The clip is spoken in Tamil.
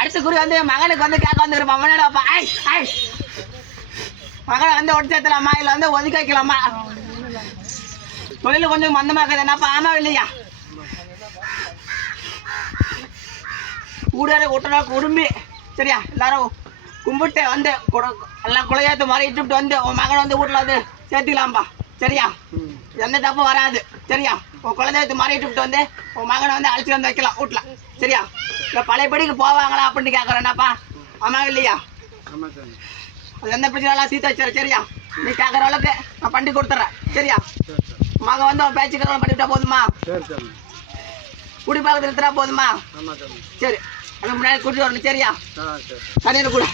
அடுத்த குறி வந்து மகனுக்கு வந்து கேட்க வந்துருப்பா மகனோடப்பா மகனை வந்து ஒட்டு சேர்த்தலாமா இல்லை வந்து ஒதுக்கி வைக்கலாமா? தொழில் கொஞ்சம் மந்தமாக்குது என்னப்பா? ஆமா இல்லையா? கூடாத கூட்டணா குடும்பி சரியா? எல்லாரும் கும்பிட்டு வந்து எல்லாம் குலையாத்து மாதிரி இட்டுட்டு வந்து உன் மகனை வந்து வீட்டில் வந்து சேர்த்துக்கலாம்ப்பா சரியா? எந்த தப்பும் வராது சரியா? உன் குலதெய்வத்தை மாதிரி இட்டுட்டு வந்து உன் மகனை வந்து அழைச்சி வந்து வைக்கலாம் வீட்டில் சரியா? இல்லை பழையபடிக்கு போவாங்களா அப்படின்னு கேட்குறேன்னாப்பா? ஆமா இல்லையா? அது எந்த பிரச்சனைலாம் தீர்த்து வச்சுறேன் சரியா? நீ கேட்குற அளவுக்கு நான் பண்ணி கொடுத்துட்றேன் சரியா? மகன் வந்து அவன் பேச்சுக்கிறவங்க பண்ணிவிட்டா போதுமா? குடி பார்க்கறது எடுத்துட்டா போதுமா? சரி அதுக்கு முன்னாடி கூட்டிட்டு வரணும் சரியா? தனியில் கூட